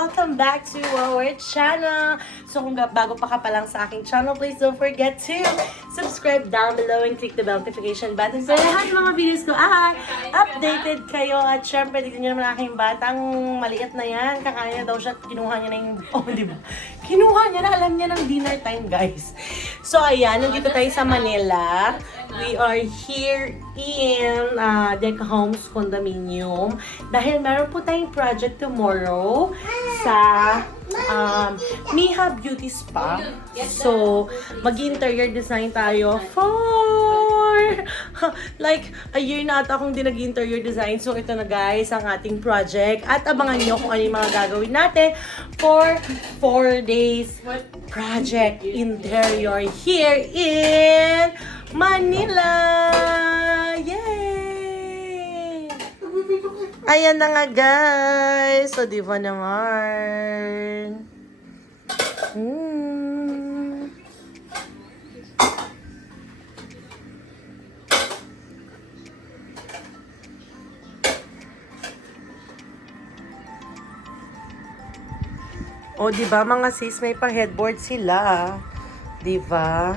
welcome back to our channel. So kung bago pa lang sa aking channel, please don't forget to subscribe down below and click the bell notification button so lahat ng mga videos ko ay updated kayo. At syempre, tignan nyo naman aking batang maliit na yan. Kakain na daw siya, kinuha niya na yung, di ba? Kinuha niya na, alam niya ng dinner time, guys. So ayan, nandito tayo sa Manila. We are here in Deca Homes Condominium dahil meron po tayong project tomorrow sa Miha Beauty Spa. So, mag-interior design tayo for like a year na ata akong di nag-interior design. So, ito na guys ang ating project at abangan nyo kung ano yung mga gagawin natin for 4 days project interior here in Manila! Yay! Ayan na nga guys! So, di ba naman? O, di ba mga sis, may pa-headboard sila. Di ba?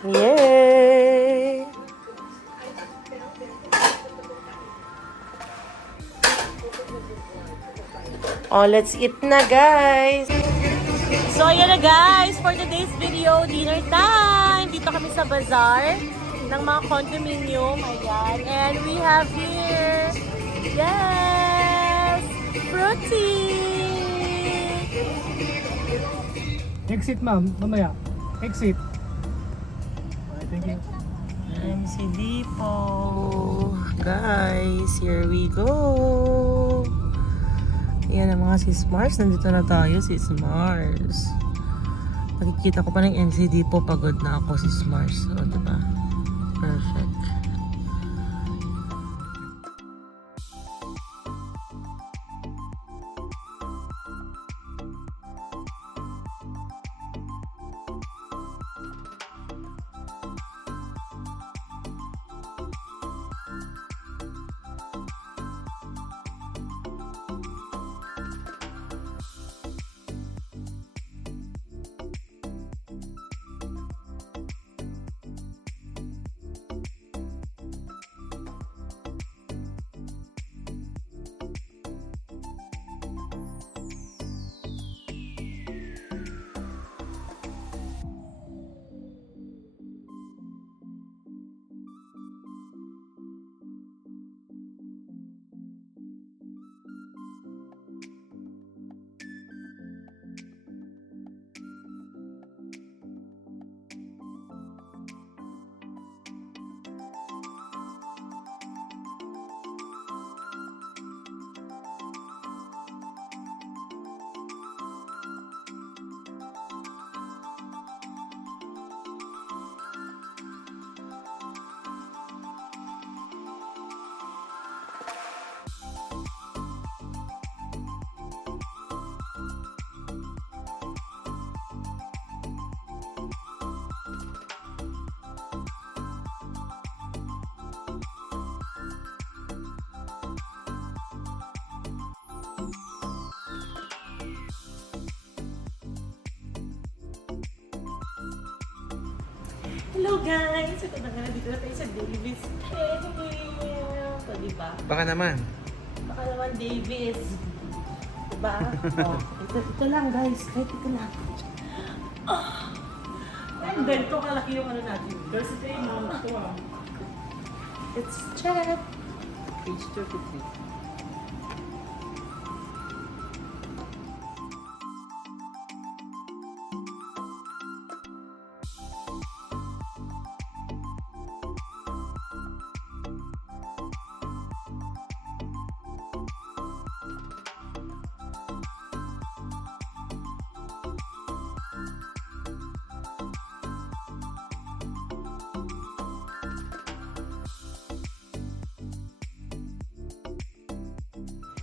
Yay! Oh, let's eat na, guys! So, ayan na, guys! For today's video, dinner time! Dito kami sa bazaar ng mga condominium. Ayan. And we have here, yes! Fruity! Exit, ma'am. Mamaya. Exit. Thank you. I'm si Dipo. Guys, here we go. Ayan ang mga sis Mars. Nandito na tayo, sis Mars. Nakikita ko pa ng NC Dipo. Pagod na ako, sis Mars. O, diba? Perfect. Hello guys! Ito na nga, dito na tayo sa Davis. Ito, diba? Baka naman. Baka naman Davis. Diba? Oh, ito lang guys. Kahit ito lang. Ang ganito kalaki yung ano natin. Girls, ito yung mama ko. Let's check. Page 33.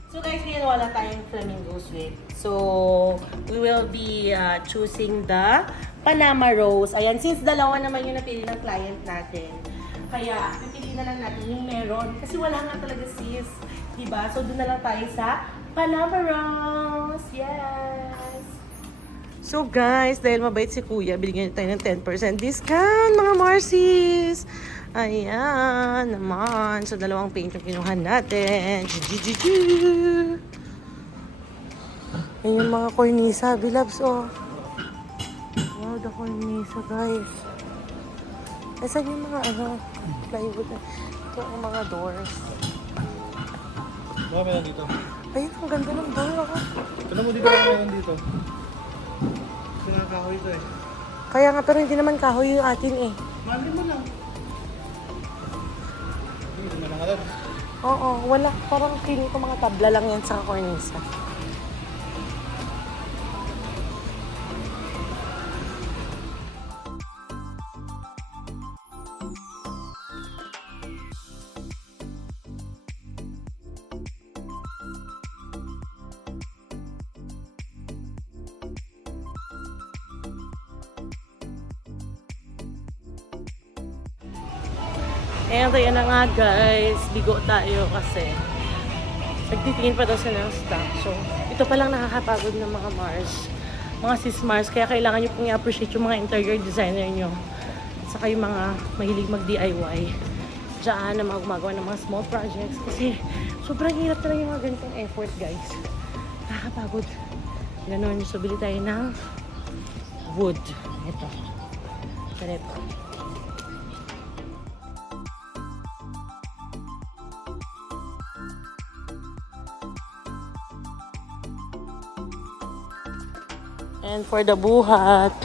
So guys, ngayon wala tayong flamingo sweet. So, we will be choosing the Panama Rose. Ayan, since dalawa naman yung napili ng client natin. Kaya, pipili na lang natin yung meron. Kasi wala nga talaga sis. Diba? So, doon na lang tayo sa Panamaros. Yes! So guys, dahil mabait si Kuya, binigyan tayo ng 10% discount, mga Marcies! Ayan, naman. So, dalawang paint yung kinuha natin. Ayan yung mga cornisa, bilabs, oh. Wow, the cornisa, guys. Saan yung mga, plywood na? Ito ang mga doors. Marami lang dito. Ayun, ang ganda ng door, oh. Tignan mo dito meron dito. Kinakahoy ito eh. Kaya nga, pero hindi naman kahoy yung atin, eh. Mali mo lang. Hindi mo lang agad. Oo, wala. Parang feeling ko mga tabla lang yan sa cornisa. And ayan na nga guys, bigo tayo kasi nagtitingin pa daw sila ng stock. So, ito pa lang nakakapagod ng mga Mars. Mga sis Mars, kaya kailangan nyo pong i-appreciate yung mga interior designer nyo. At saka yung mga mahilig mag-DIY. Diyan na mga gumagawa ng mga small projects. Kasi sobrang hirap talaga yung mga ganitong effort guys. Nakakapagod. Ganun, so bili tayo ng wood. Ito. Ganito. And for the buhat.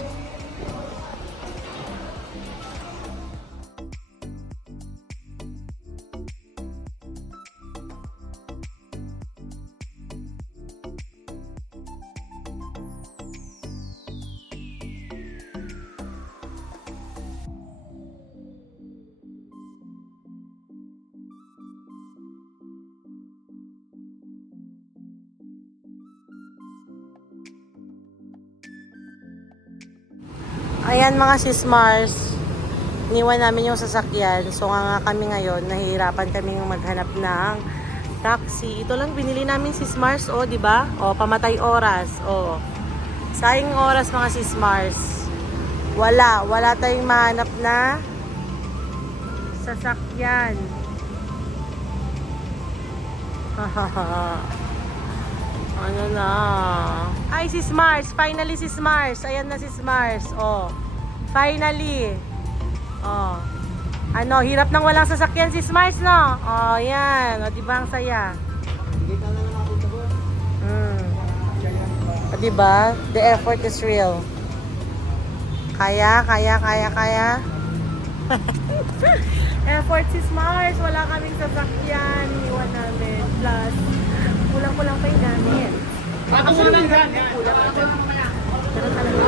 Ayan mga sis Mars, iniwan namin yung sasakyan. So nga kami ngayon, nahihirapan kami maghanap ng taxi. Ito lang binili namin sis Mars, oh, di ba? Oh, pamatay oras. Oh. Sayang oras mga sis Mars. Wala tayong mahanap na sasakyan. Ano na? Ay, sis Mars. Finally, sis Mars. Ayan na sis Mars. Oh. Finally. Oh. Ano, hirap nang walang sasakyan sis Mars, no? Oh, yan. O, diba ang saya? Hindi ka na lang ako doon. O, diba? The effort is real. Kaya. Effort sis Mars. Wala kaming sasakyan. Iwan namin. Plus, kulang-kulang pa yung gamit. Actually, yung gamit kulang. Pero talaga.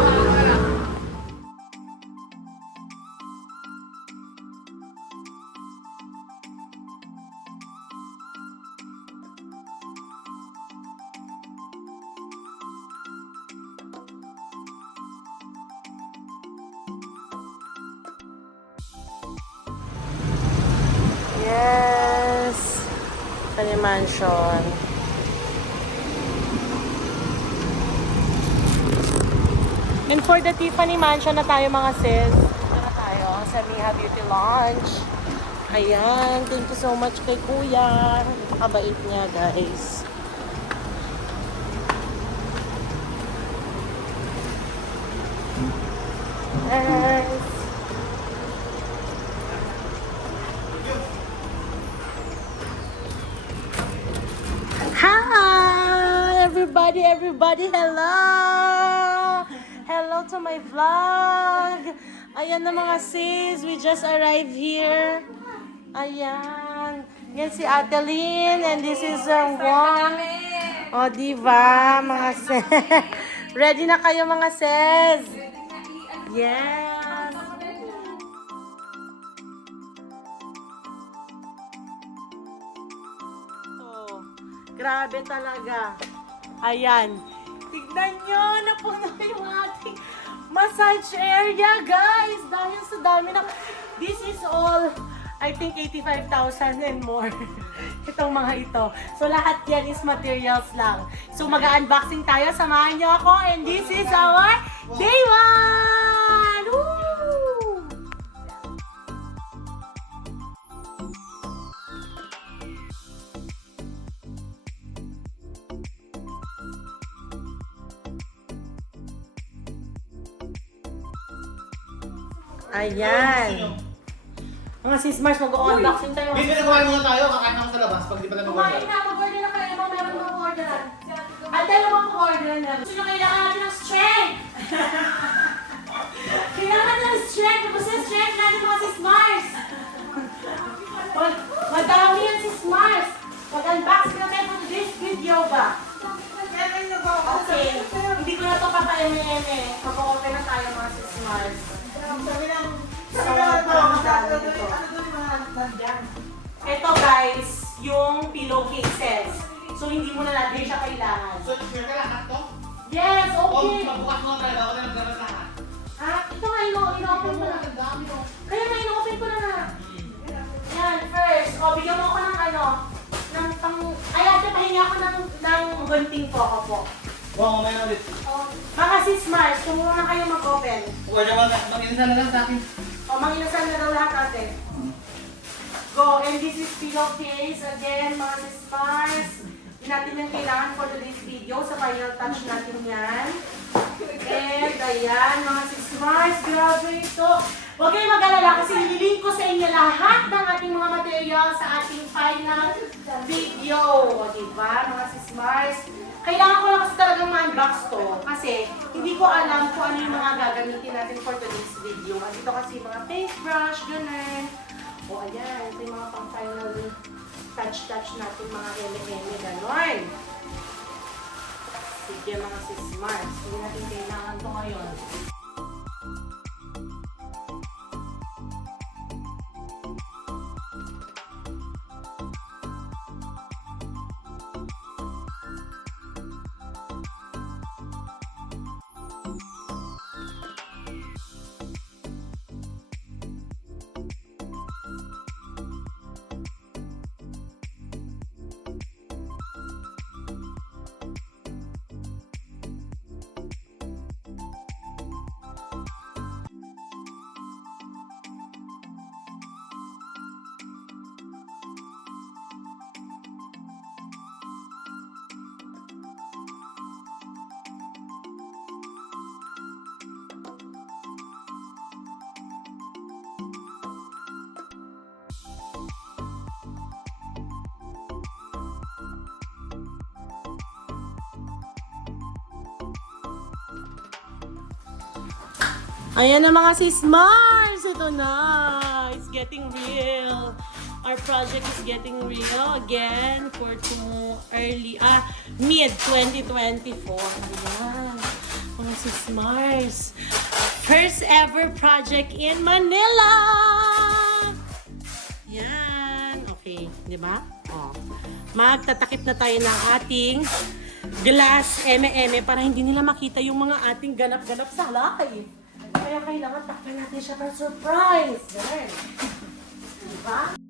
Yes! Kanya mansion. And for the Tiffany Mansion na tayo mga sis, ito na tayo sa Miha Beauty Lounge. Ayan, thank you so much kay Kuya. Napakabait niya guys. Yes. Hi! Everybody, hello! Hello to my vlog! Ayan na mga sis, we just arrived here. Ayan. Yan si Atelyn, and this is Juan. O, diba, mga sis? Ready na kayo mga sis? Yes! Grabe talaga. Ayan. Tignan nyo, napuno yung ating massage area, guys. Dahil sa dami ng... This is all, I think 85,000 and more. Itong mga ito. So lahat yan is materials lang. So mag-unboxing tayo. Samahan niyo ako. And this is our day 1! Woo! Ayan. Mga sis Mars, mag-unboxing tayo. Hindi, pinagawa muna tayo. Kakain ako sa labas pag di pa tayo Kumain mag-order. na, mag-order na kayo. Meron mga orderan. At dahil mga orderan na. Gusto nyo kailangan natin ng strength. Kailangan natin ng strength. Tapos yung strength natin mga sis Mars. Madami yan sis Mars. Mag-unboxing na tayo for today's video ba? Okay. Hindi ko na ito kaka-eme-eme. Mag-open na tayo mga sis Mars. Ito guys, yung pillowcases. So hindi mo na natin siya kailangan. So, sure ka lahat to? Yes, okay. Magbukas mo talaga ako na nagdaras lahat. Ah, ito nga, ino-open ko na. Kaya nga, ino-open ko na nga. Yan, first. O, bigyan mo ako ng ano, ng pang... Ay, ate, pahingi ako ng gunting po ako po. Wow, mamaya na ulit. Mga sis Mars, kung muna kayo mag-open. Order mo, mag-inisa na lang sa akin. O, manginasal na daw lahat ate. Go, and this is pillowcase. Again, mga sis Mars. Hindi natin yung kailangan for today's video. Sa final touch natin yan. And ayan, mga sis Mars. Grabe ito. Huwag kayong mag-alala kasi nililink ko sa inyo lahat ng ating mga material sa ating final video. O, diba, mga sis Mars? Kailangan ko lang kasi talagang ma-unbox to kasi hindi ko alam kung ano yung mga gagamitin natin for today's video. Dito kasi mga paintbrush, ganun. O ayan, ito yung mga pang-final touch natin, mga eme-eme, ganun. Sige mga sis Mars, hindi natin kailangan to ngayon. Ayan na mga sis Mars! Ito na! It's getting real. Our project is getting real again for mid-2024. Ayan. Mga sis Mars. First ever project in Manila! Yan. Okay. Di ba? Oh. Magtatakip na tayo ng ating glass eme-eme para hindi nila makita yung mga ating ganap-ganap sa live. Kaya kailangan takpan natin siya para surprise. Ganun. Diba?